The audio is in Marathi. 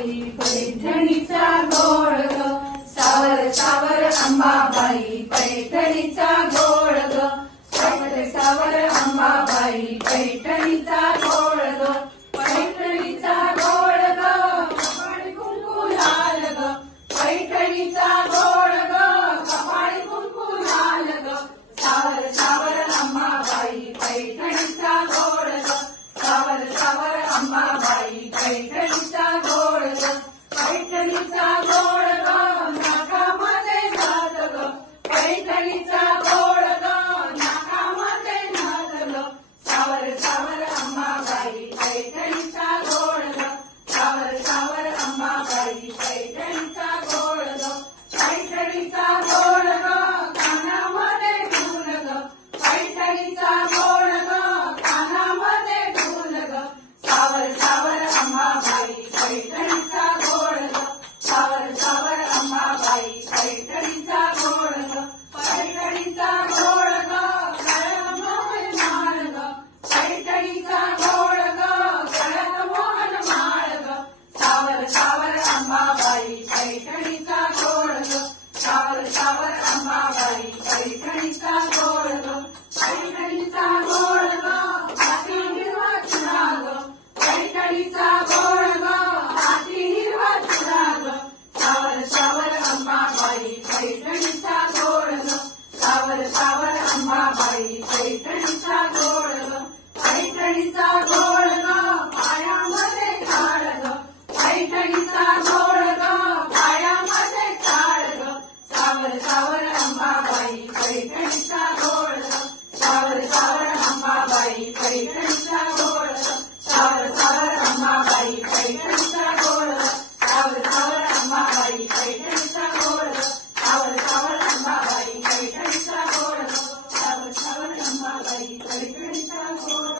अंबाबाई पैठणीचा गोळ ग, सावर सावर अंबाबाई पैठणीचा गोळ ग, सावर सावर अंबाबाई पैठणीचा गोळ ग, पैठणीचा गोळ ग, कपाळी कुंकू लाल ग, पैठणीचा गोळ ग, कपाळी कुंकू लाल ग, सावर सावर अंबाबाई पैठणीचा गोळ ग, सावर सावर अंबाबाई पैठणीचा गोळ ग, पैठणीचा गोळ ग, नाकामध्ये नथ ग, पैठणीचा गोळ ग, नाकामध्ये नथ ग, सावर सावर अंबाबाई पैठणीचा गोळ ग, सावर सावर अंबाबाई पैठणीचा गोळ ग, पैठणीचा गोळ ग, कानामध्ये ढोल ग, पैठणीचा गोळ ग, कानामध्ये ढोल ग, सावर सावर अंबाबाई पैठणीचा गोळ ग, सावर सावर अंबाबाई पैठणीचा गोळ ग, पैठणीचा गोळ ग, गळ्यात मोहन माळ ग, पैठणीचा गोळ ग, गळ्यात मोहन माळ ग, सावर सावर अंबाबाई पैठणीचा गोळ ग, सावर सावर अंबाबाई पैठणीचा गोळ ग, पैठणीचा गोळ ग, हाती हिरवा चुडा ग, पैठणीचा गोळ ग, हाती हिरवा चुडा ग, सावर सावर अंबाबाई पैठणीचा गोळ ग, सावर सावर अंबाबाई पैठणीचा गोळ ग, पैठणीचा गोळ ग, पायामध्ये काळ ग, पैठणीचा गोळ ग, पायामध्ये काळ ग, सावर सावर अंबाबाई पैठणीचा गोळ ग, सावर सावर अंबाबाई पैठणीचा गोळ ग, सावर सावर अंबाबाई पैठणीचा गोळ ग, सावर सावर अंबाबाई पैठणीचा